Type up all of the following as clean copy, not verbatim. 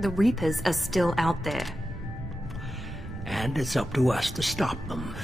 The Reapers are still out there. And it's up to us to stop them.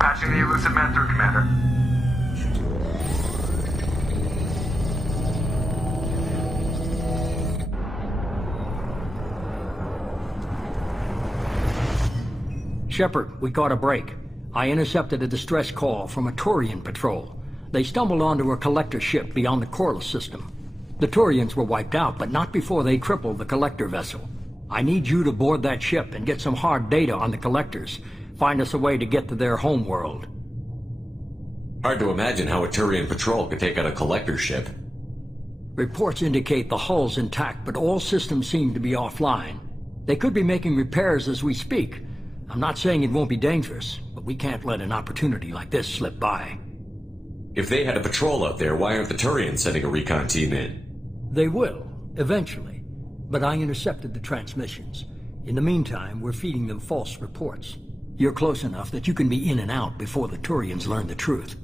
Patching the elusive man through, Commander. Shepard, we caught a break. I intercepted a distress call from a Turian patrol. They stumbled onto a collector ship beyond the Corliss system. The Turians were wiped out, but not before they crippled the collector vessel. I need you to board that ship and get some hard data on the collectors. Find us a way to get to their homeworld. Hard to imagine how a Turian patrol could take out a collector ship. Reports indicate the hull's intact, but all systems seem to be offline. They could be making repairs as we speak. I'm not saying it won't be dangerous, but we can't let an opportunity like this slip by. If they had a patrol out there, why aren't the Turians sending a recon team in? They will, eventually. But I intercepted the transmissions. In the meantime, we're feeding them false reports. You're close enough that you can be in and out before the Turians learn the truth.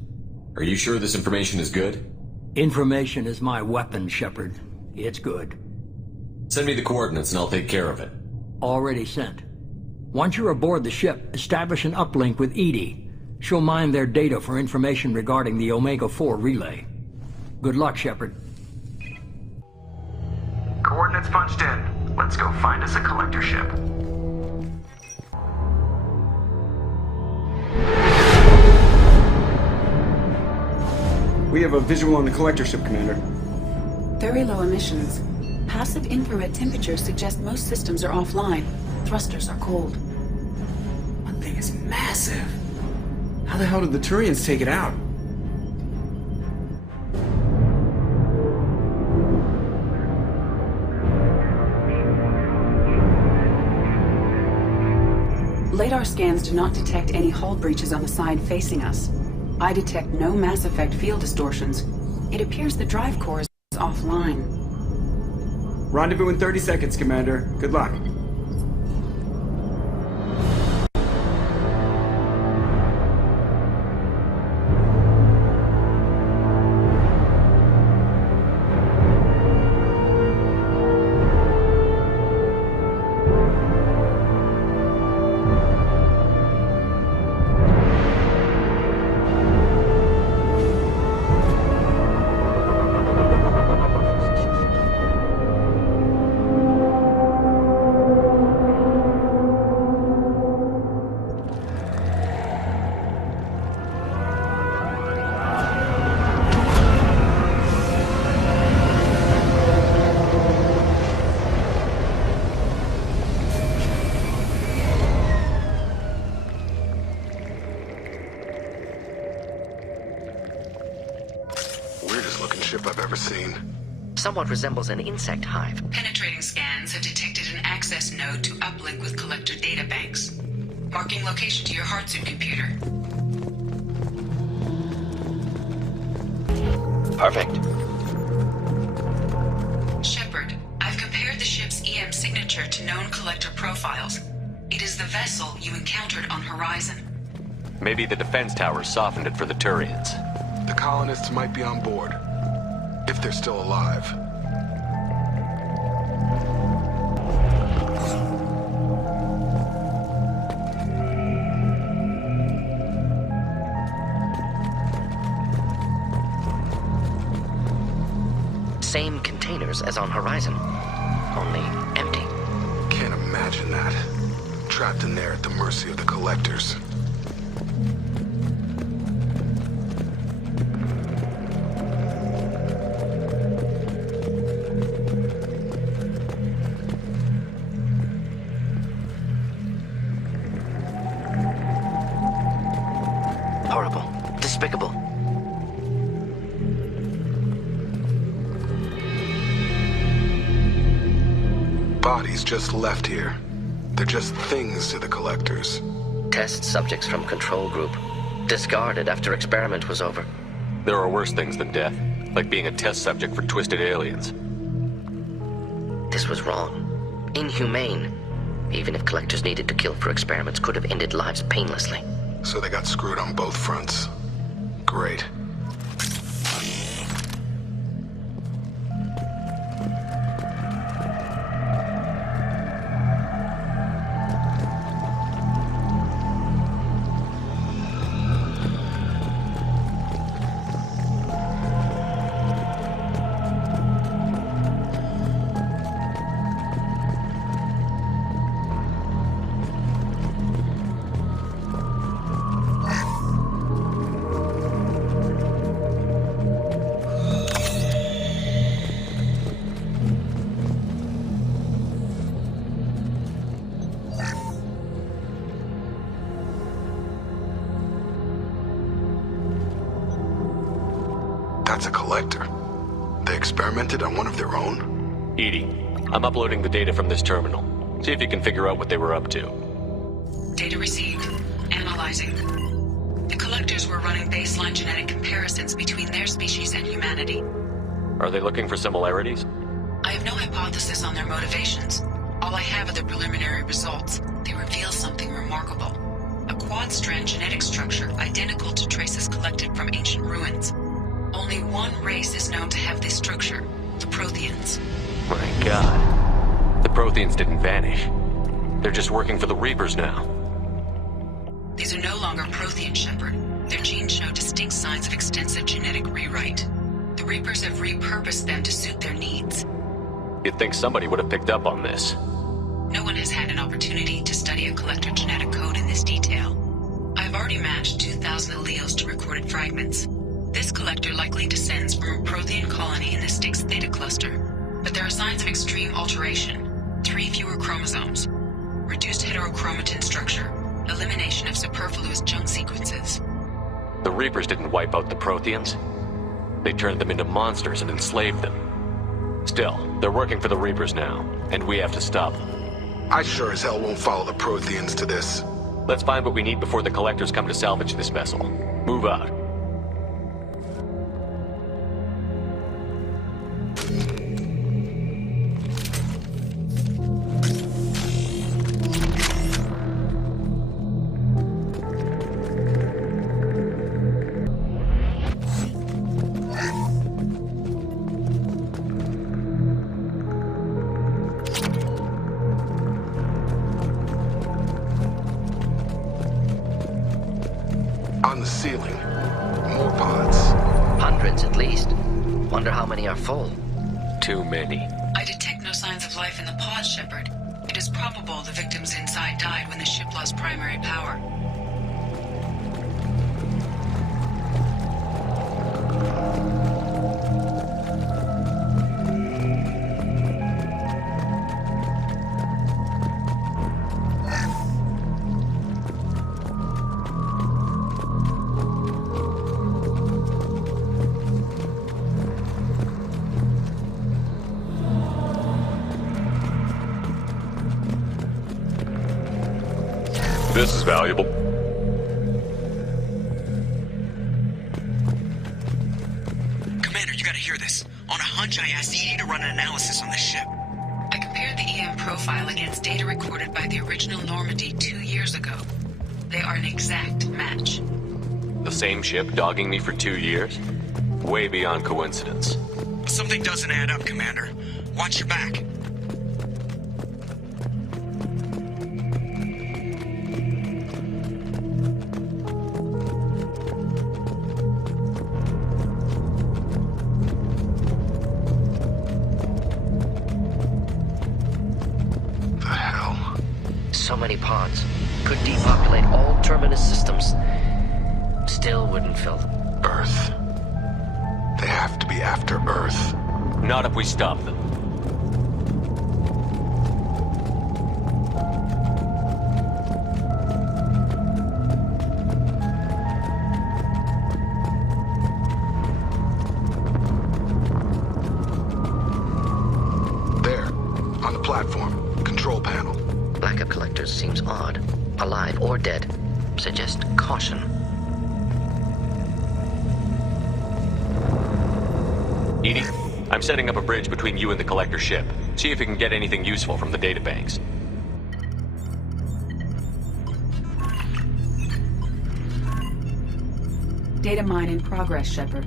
Are you sure this information is good? Information is my weapon, Shepard. It's good. Send me the coordinates and I'll take care of it. Already sent. Once you're aboard the ship, establish an uplink with Edie. She'll mine their data for information regarding the Omega-4 relay. Good luck, Shepard. Coordinates punched in. Let's go find us a collector ship. We have a visual on the collector ship, Commander. Very low emissions. Passive infrared temperatures suggest most systems are offline. Thrusters are cold. That thing is massive. How the hell did the Turians take it out? Radar scans do not detect any hull breaches on the side facing us. I detect no mass effect field distortions. It appears the drive core is offline. Rendezvous in 30 seconds, Commander. Good luck. I've ever seen. Somewhat resembles an insect hive. Penetrating scans have detected an access node to uplink with collector databanks. Marking location to your hardsuit computer. Perfect. Shepard, I've compared the EM signature to known collector profiles. It is the vessel you encountered on Horizon. Maybe the defense towers softened it for the Turians. The colonists might be on board. If they're still alive. Same containers as on Horizon, only empty. Can't imagine that. Trapped in there at the mercy of the collectors. Horrible. Despicable. Bodies just left here. They're just things to the collectors. Test subjects from control group. Discarded after experiment was over. There are worse things than death, like being a test subject for twisted aliens. This was wrong. Inhumane. Even if collectors needed to kill for experiments, could have ended lives painlessly. So they got screwed on both fronts. Great. That's a collector. They experimented on one of their own? Edie, I'm uploading the data from this terminal. See if you can figure out what they were up to. Data received. Analyzing. The collectors were running baseline genetic comparisons between their species and humanity. Are they looking for similarities? I have no hypothesis on their motivations. All I have are the preliminary results. They reveal something remarkable. A quad-strand genetic structure identical to traces collected from ancient ruins. Only one race is known to have this structure, the Protheans. My god. The Protheans didn't vanish. They're just working for the Reapers now. These are no longer Prothean, Shepard. Their genes show distinct signs of extensive genetic rewrite. The Reapers have repurposed them to suit their needs. You'd think somebody would have picked up on this. No one has had an opportunity to study a collector genetic code in this detail. I've already matched 2,000 alleles to recorded fragments. This collector likely descends from a Prothean colony in the Styx Theta cluster, but there are signs of extreme alteration. 3 fewer chromosomes, reduced heterochromatin structure, elimination of superfluous junk sequences. The Reapers didn't wipe out the Protheans. They turned them into monsters and enslaved them. Still, they're working for the Reapers now, and we have to stop them. I sure as hell won't follow the Protheans to this. Let's find what we need before the Collectors come to salvage this vessel. Move out. On the ceiling. More pods. Hundreds at least. Wonder how many are full. Too many. I detect no signs of life in the pod, Shepard. It is probable the victims inside died when the ship lost primary power. This is valuable. Commander, you gotta hear this. On a hunch, I asked Edie to run an analysis on the ship. I compared the EM profile against data recorded by the original Normandy 2 years ago. They are an exact match. The same ship dogging me for 2 years? Way beyond coincidence. Something doesn't add up, Commander. Watch your back. The hell? So many pods. Could depopulate all terminus systems. Still wouldn't fill them. Earth. They have to be after Earth. Not if we stop them. There. On the platform. Control panel. Backup collectors seems odd. Alive or dead. Suggest caution. Edie, I'm setting up a bridge between you and the collector ship. See if you can get anything useful from the databanks. Data mine in progress, Shepard.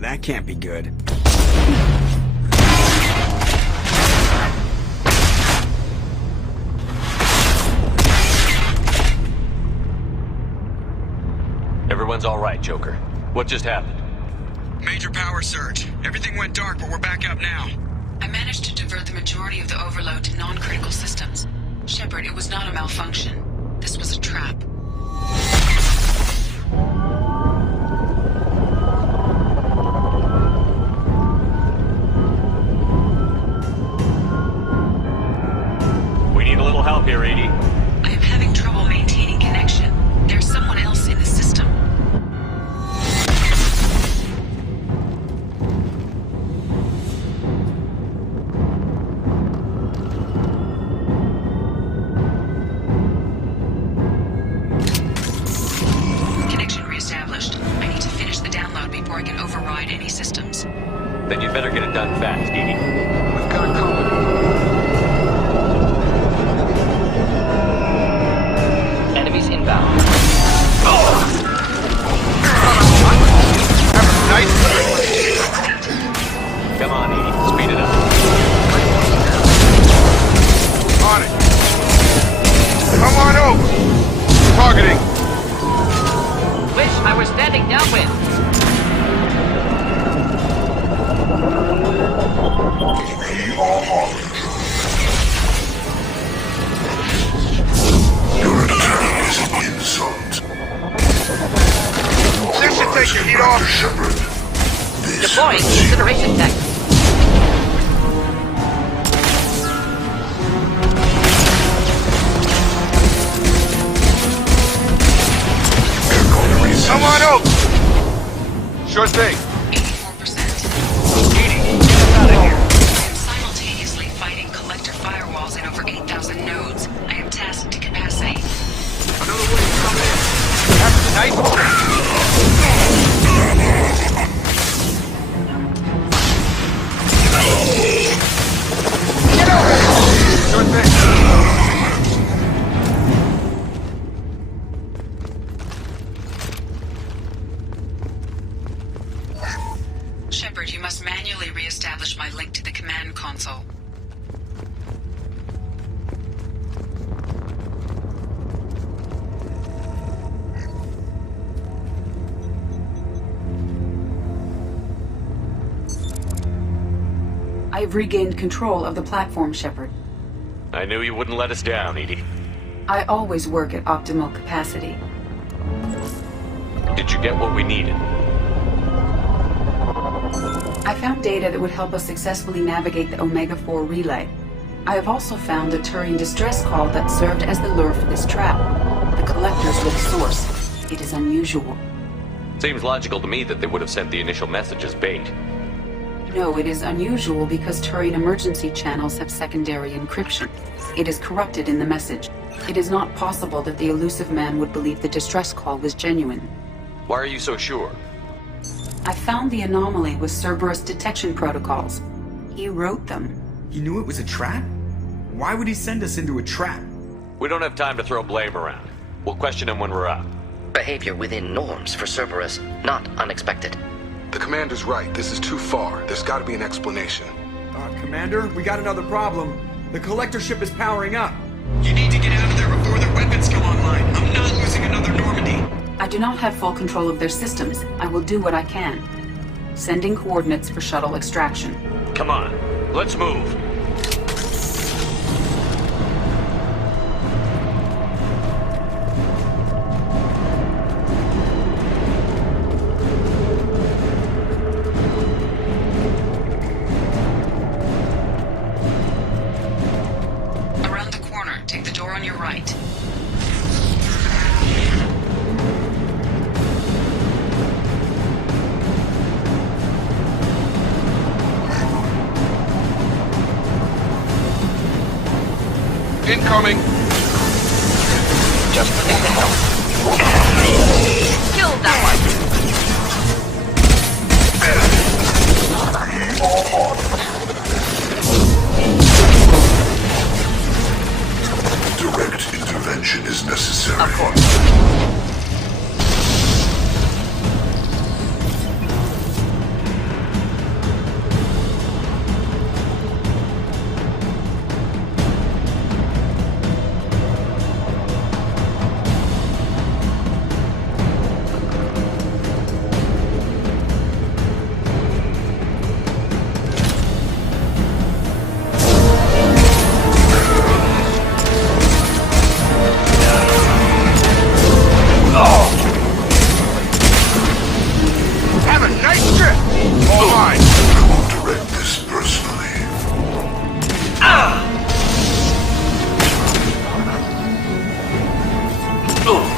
That can't be good. Everyone's all right, Joker. What just happened? Major power surge. Everything went dark, but we're back up now. I managed to divert the majority of the overload to non-critical systems. Shepard, it was not a malfunction. This was a trap. We need a little help here, Edie. I am having trouble maintaining connection. There's someone else in the system. Connection reestablished. I need to finish the download before I can override any systems. Then you'd better get it done fast, Edie. We've got a colony. Enemies inbound. Come on, Edie. Speed it up. On it. Come on over. Targeting. Wish I were standing downwind. Your attack is an insult. This should take your heat off. Shepard. Deploying incineration tech. Come on over. Sure thing. 84%. Edie, get us out of here. I am simultaneously fighting collector firewalls in over 8,000 nodes. I am tasked to capacity. Another wave coming in. That's nice. Get over. Sure thing. Shepard, you must manually re-establish my link to the command console. I have regained control of the platform, Shepard. I knew you wouldn't let us down, Edie. I always work at optimal capacity. Did you get what we needed? I found data that would help us successfully navigate the Omega-4 relay. I have also found a Turian distress call that served as the lure for this trap. The collectors were the source. It is unusual. Seems logical to me that they would have sent the initial message as bait. No, it is unusual because Turian emergency channels have secondary encryption. It is corrupted in the message. It is not possible that the elusive man would believe the distress call was genuine. Why are you so sure? I found the anomaly with Cerberus detection protocols. He wrote them. He knew it was a trap? Why would he send us into a trap? We don't have time to throw blame around. We'll question him when we're out. Behavior within norms for Cerberus, not unexpected. The commander's right. This is too far. There's got to be an explanation. Commander, we got another problem. The collector ship is powering up. You need to get out of there before their weapons come online. I'm not losing another Normandy. I do not have full control of their systems. I will do what I can. Sending coordinates for shuttle extraction. Come on, let's move. Around the corner, take the door on your right. Incoming! Just need the help. Kill that one! Direct intervention is necessary. Of course. Have a nice trip! All mine! I won't direct this personally.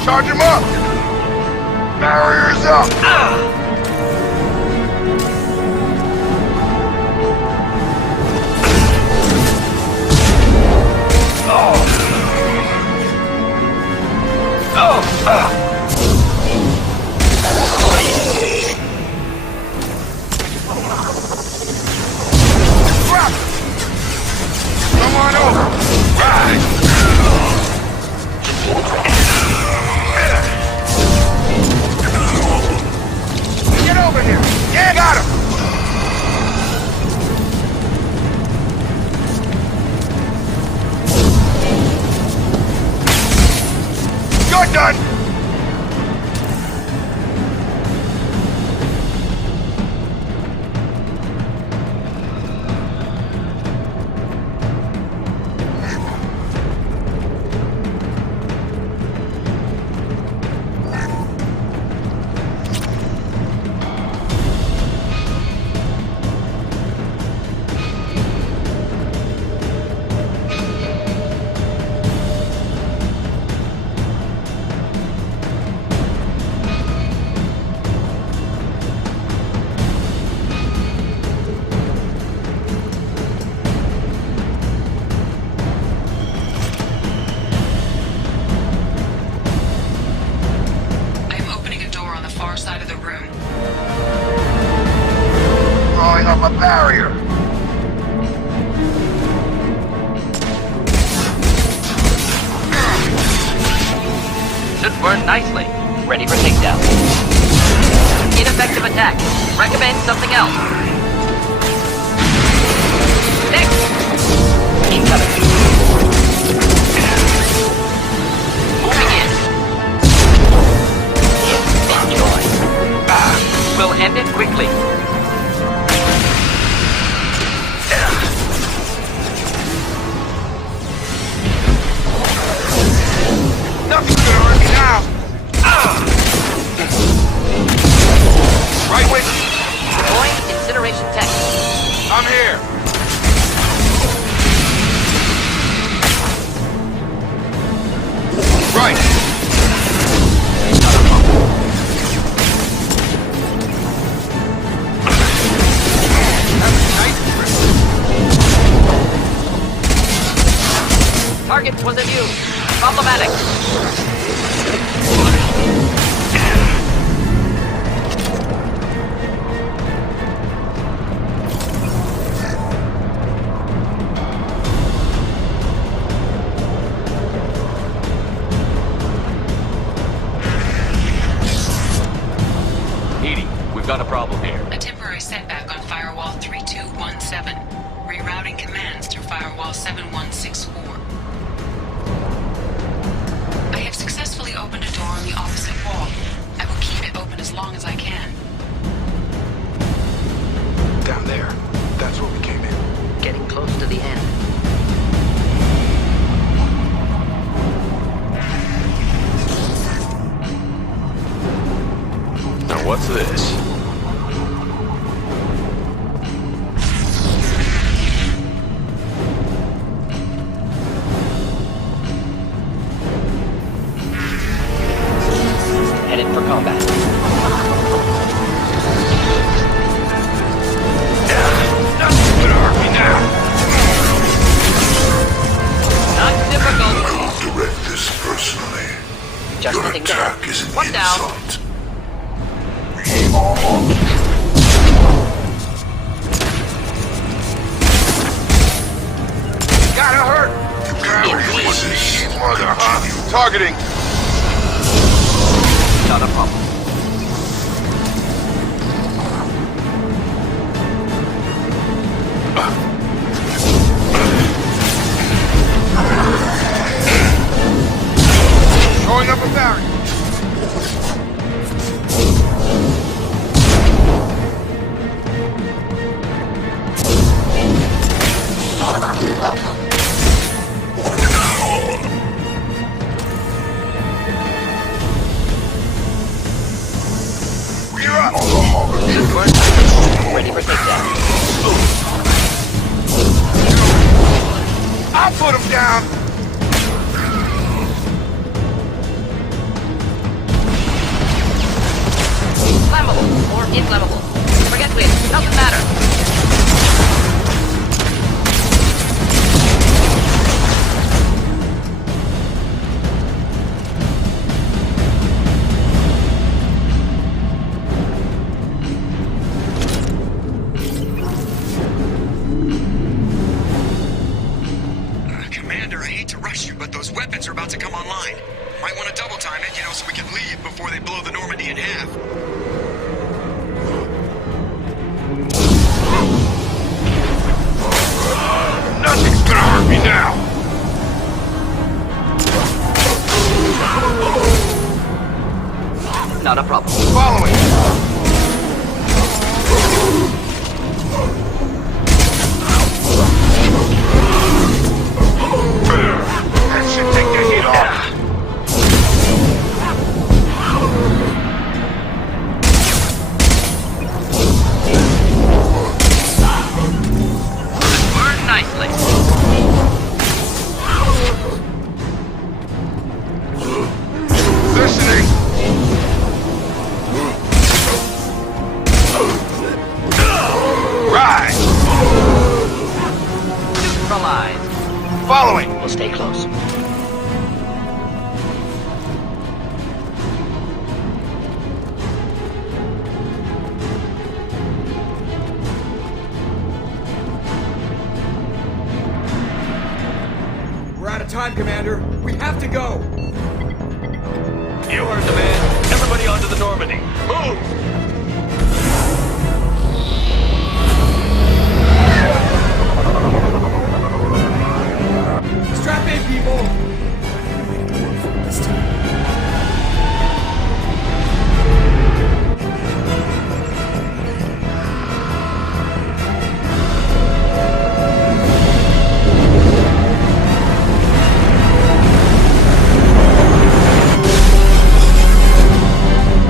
Charge him up! Barriers up! Crap! Come on over! Get over here! Yeah, got him! You're done! I'm opening a door on the far side of the room. Throwing up a barrier. Should burn nicely. Ready for takedown. Ineffective attack. Recommend something else. Next! Incoming. Moving in. Enjoy. We'll end it quickly. Nothing's gonna hurt me now! Right wing! Deploying incineration tech. I'm here! We've got a problem here. A temporary setback on Firewall 3217. Rerouting commands through Firewall 7164. I have successfully opened a door on the opposite wall. I will keep it open as long as I can. Down there. That's where we came in. Getting close to the end. Now what's this? Headed for combat. Nothing's gonna hurt me now. Not difficult. I'll direct this personally. Just Your sitting attack there. is an One down. insult. Aim on. Gotta hurt. Mother, huh? Targeting. Not a problem. Throwing up a barrier. We're up. Ready for takedown. I'll put him down. Flammable or inflammable. Forget which. Doesn't matter. Commander, I hate to rush you, but those weapons are about to come online. Might want to double time it, so we can leave before they blow the Normandy in half. Nothing's gonna hurt me now. Not a problem. Following. That should take the heat off. Burn nicely. Listening. Right. Neutralized. Following. We'll stay close. We're out of time, Commander. We have to go. You heard the man. Everybody onto the Normandy. Move! Strap in, people.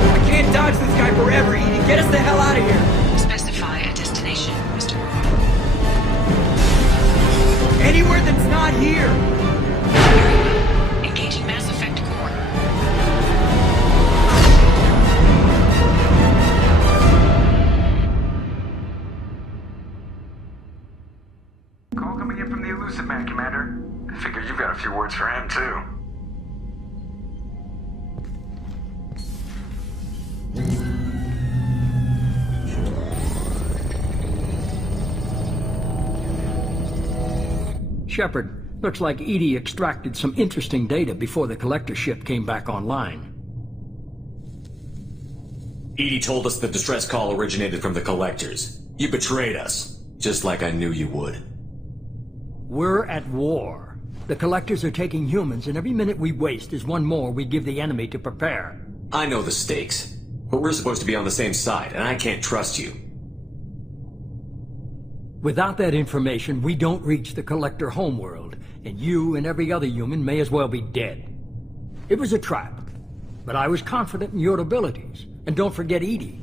I can't dodge this guy forever, Edie. Get us the hell out of here. Specify a destination, Mr. Anywhere that's not here. Engaging Mass Effect core. Call coming in from the Elusive Man, Commander. I figure you've got a few words for him, too. Shepard, looks like Edie extracted some interesting data before the collector ship came back online. Edie told us the distress call originated from the Collectors. You betrayed us, just like I knew you would. We're at war. The Collectors are taking humans, and every minute we waste is one more we give the enemy to prepare. I know the stakes, but we're supposed to be on the same side, and I can't trust you. Without that information, we don't reach the Collector homeworld, and you and every other human may as well be dead. It was a trap, but I was confident in your abilities. And don't forget Edie.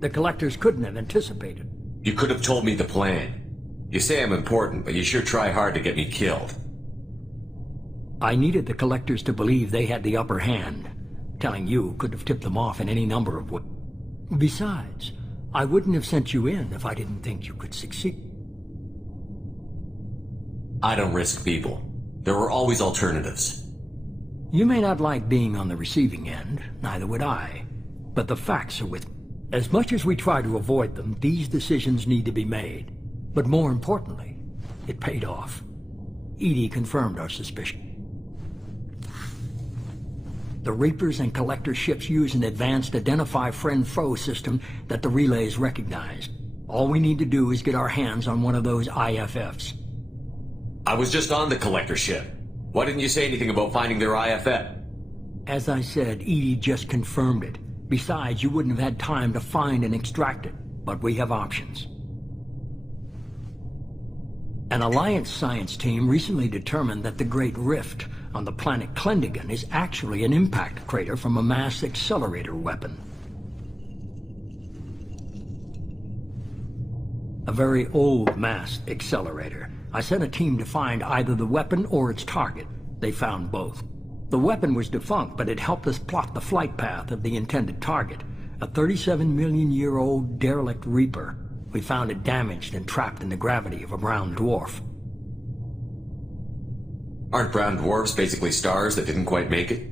The Collectors couldn't have anticipated. You could have told me the plan. You say I'm important, but you sure try hard to get me killed. I needed the Collectors to believe they had the upper hand. Telling you could have tipped them off in any number of ways. Besides, I wouldn't have sent you in if I didn't think you could succeed. I don't risk people. There are always alternatives. You may not like being on the receiving end, neither would I. But the facts are with me. As much as we try to avoid them, these decisions need to be made. But more importantly, it paid off. Edie confirmed our suspicion. The Reapers and Collector ships use an advanced Identify Friend-Foe system that the relays recognize. All we need to do is get our hands on one of those IFFs. I was just on the Collector ship. Why didn't you say anything about finding their IFF? As I said, Edie just confirmed it. Besides, you wouldn't have had time to find and extract it. But we have options. An Alliance science team recently determined that the Great Rift on the planet Klendigan is actually an impact crater from a mass accelerator weapon. A very old mass accelerator. I sent a team to find either the weapon or its target. They found both. The weapon was defunct, but it helped us plot the flight path of the intended target, a 37-million-year-old derelict Reaper. We found it damaged and trapped in the gravity of a brown dwarf. Aren't brown dwarfs basically stars that didn't quite make it?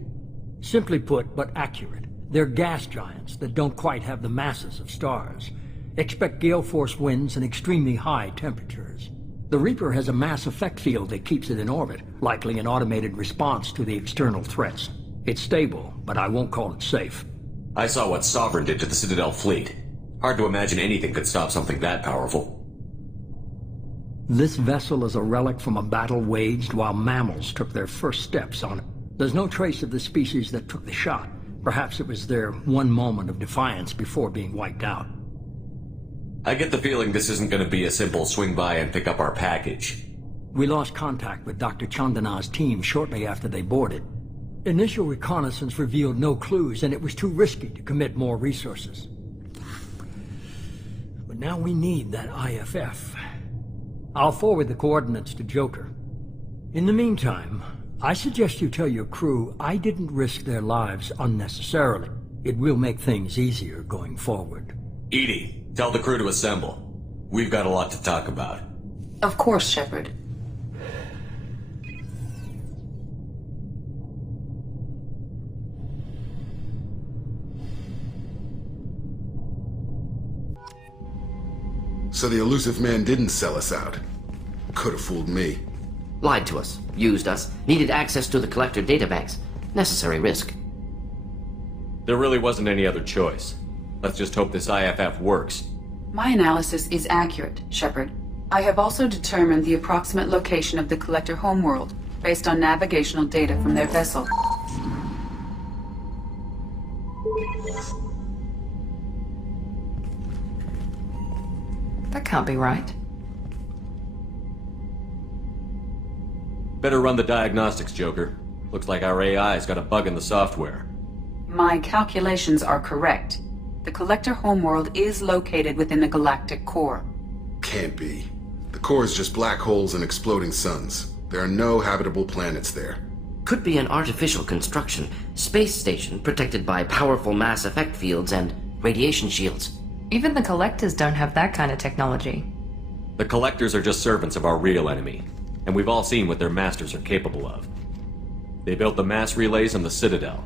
Simply put, but accurate. They're gas giants that don't quite have the masses of stars. Expect gale force winds and extremely high temperatures. The Reaper has a mass effect field that keeps it in orbit, likely an automated response to the external threats. It's stable, but I won't call it safe. I saw what Sovereign did to the Citadel fleet. Hard to imagine anything could stop something that powerful. This vessel is a relic from a battle waged while mammals took their first steps on it. There's no trace of the species that took the shot. Perhaps it was their one moment of defiance before being wiped out. I get the feeling this isn't going to be a simple swing by and pick up our package. We lost contact with Dr. Chandana's team shortly after they boarded. Initial reconnaissance revealed no clues, and it was too risky to commit more resources. But now we need that IFF. I'll forward the coordinates to Joker. In the meantime, I suggest you tell your crew I didn't risk their lives unnecessarily. It will make things easier going forward. Edie, tell the crew to assemble. We've got a lot to talk about. Of course, Shepard. So the elusive man didn't sell us out. Could have fooled me. Lied to us, used us, needed access to the Collector databanks. Necessary risk. There really wasn't any other choice. Let's just hope this IFF works. My analysis is accurate, Shepard. I have also determined the approximate location of the Collector homeworld, based on navigational data from their vessel. That can't be right. Better run the diagnostics, Joker. Looks like our AI's got a bug in the software. My calculations are correct. The Collector homeworld is located within the galactic core. Can't be. The core is just black holes and exploding suns. There are no habitable planets there. Could be an artificial construction, space station protected by powerful mass effect fields and radiation shields. Even the Collectors don't have that kind of technology. The Collectors are just servants of our real enemy, and we've all seen what their masters are capable of. They built the mass relays in the Citadel.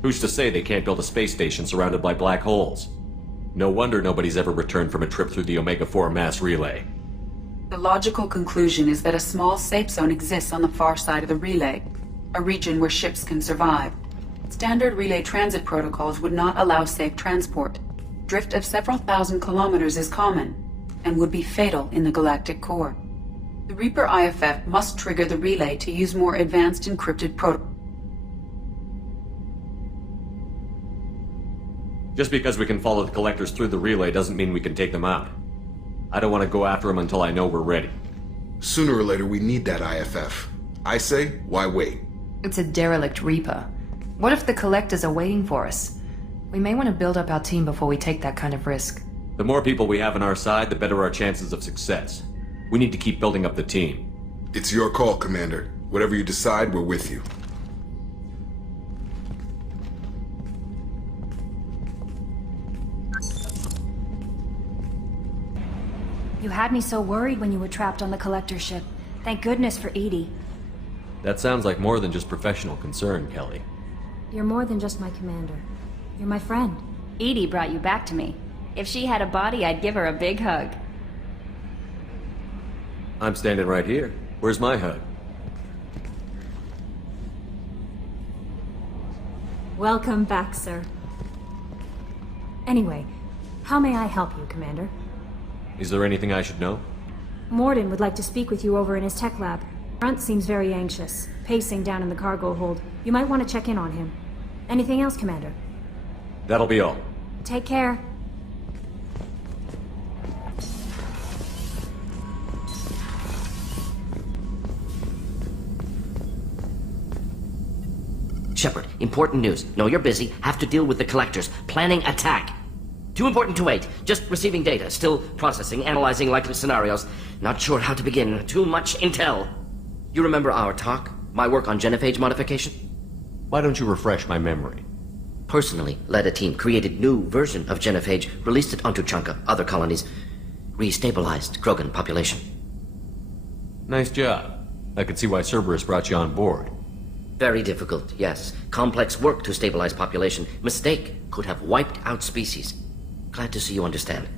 Who's to say they can't build a space station surrounded by black holes? No wonder nobody's ever returned from a trip through the Omega-4 mass relay. The logical conclusion is that a small safe zone exists on the far side of the relay, a region where ships can survive. Standard relay transit protocols would not allow safe transport. Drift of several thousand kilometers is common, and would be fatal in the galactic core. The Reaper IFF must trigger the relay to use more advanced encrypted protocol. Just because we can follow the collectors through the relay doesn't mean we can take them out. I don't want to go after them until I know we're ready. Sooner or later, we need that IFF. I say, why wait? It's a derelict Reaper. What if the collectors are waiting for us? We may want to build up our team before we take that kind of risk. The more people we have on our side, the better our chances of success. We need to keep building up the team. It's your call, Commander. Whatever you decide, we're with you. You had me so worried when you were trapped on the collector ship. Thank goodness for Edie. That sounds like more than just professional concern, Kelly. You're more than just my commander. You're my friend. Edie brought you back to me. If she had a body, I'd give her a big hug. I'm standing right here. Where's my hug? Welcome back, sir. Anyway, how may I help you, Commander? Is there anything I should know? Morden would like to speak with you over in his tech lab. Grunt seems very anxious, pacing down in the cargo hold. You might want to check in on him. Anything else, Commander? That'll be all. Take care. Shepard, important news. Know you're busy. Have to deal with the collectors. Planning attack. Too important to wait. Just receiving data. Still processing, analyzing likely scenarios. Not sure how to begin. Too much intel. You remember our talk? My work on genophage modification? Why don't you refresh my memory? Personally led a team, created new version of genophage, released it onto Chunka, other colonies, restabilized Krogan population. Nice job. I could see why Cerberus brought you on board. Very difficult, yes. Complex work to stabilize population. Mistake could have wiped out species. Glad to see you understand.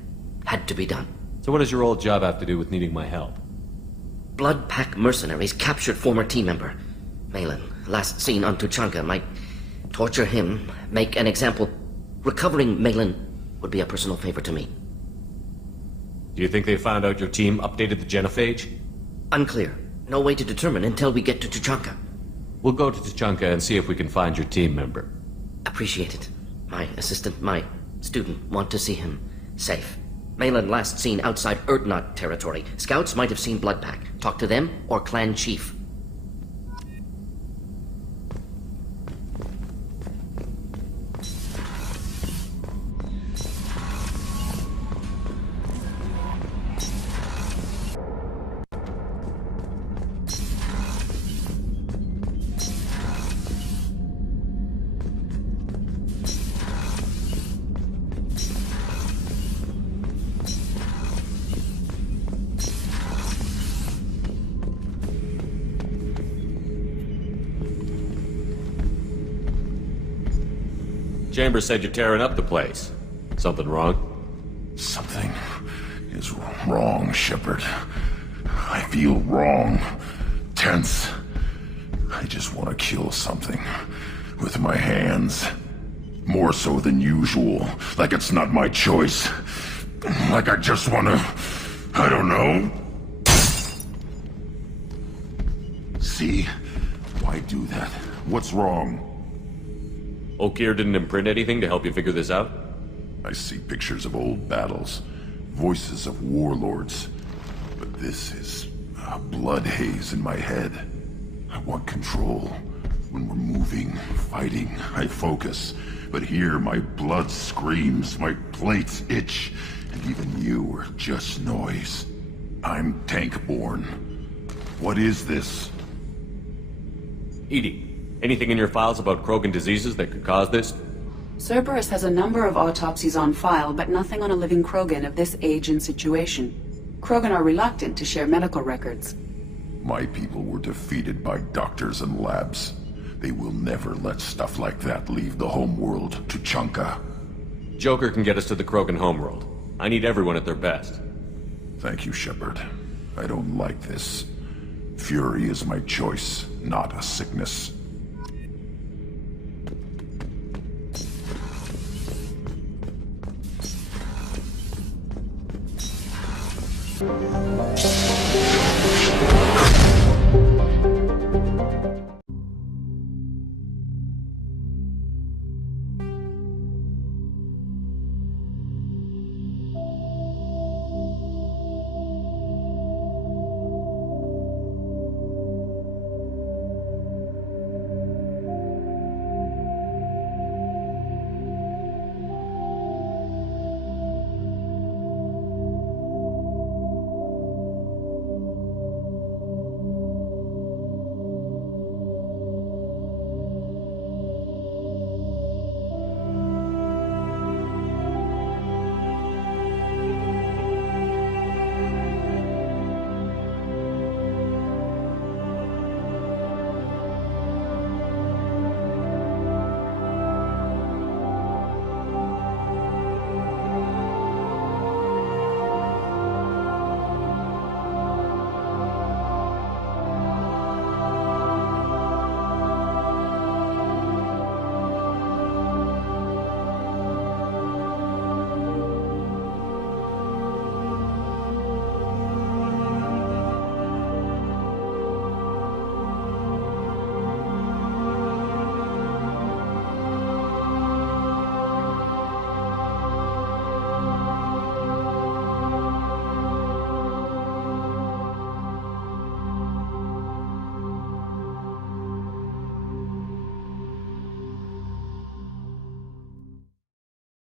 Had to be done. So what does your old job have to do with needing my help? Blood Pack mercenaries captured former team member. Malin, last seen on Tuchanka, might torture him, make an example. Recovering Malin would be a personal favor to me. Do you think they found out your team updated the genophage? Unclear. No way to determine until we get to Tuchanka. We'll go to Tuchanka and see if we can find your team member. Appreciate it. My assistant, my student, want to see him safe. Malin last seen outside Erdnot territory. Scouts might have seen Blood Pack. Talk to them or clan chief. Chambers said you're tearing up the place. Something wrong? Something is wrong, Shepard. I feel wrong. Tense. I just want to kill something. With my hands. More so than usual. Like it's not my choice. Like I just want to... I don't know. See? Why do that? What's wrong? Okir didn't imprint anything to help you figure this out? I see pictures of old battles, voices of warlords, but this is a blood haze in my head. I want control. When we're moving, fighting, I focus. But here my blood screams, my plates itch, and even you are just noise. I'm tank-born. What is this? Edie. Anything in your files about Krogan diseases that could cause this? Cerberus has a number of autopsies on file, but nothing on a living Krogan of this age and situation. Krogan are reluctant to share medical records. My people were defeated by doctors and labs. They will never let stuff like that leave the homeworld to Chunka. Joker can get us to the Krogan homeworld. I need everyone at their best. Thank you, Shepard. I don't like this. Fury is my choice, not a sickness.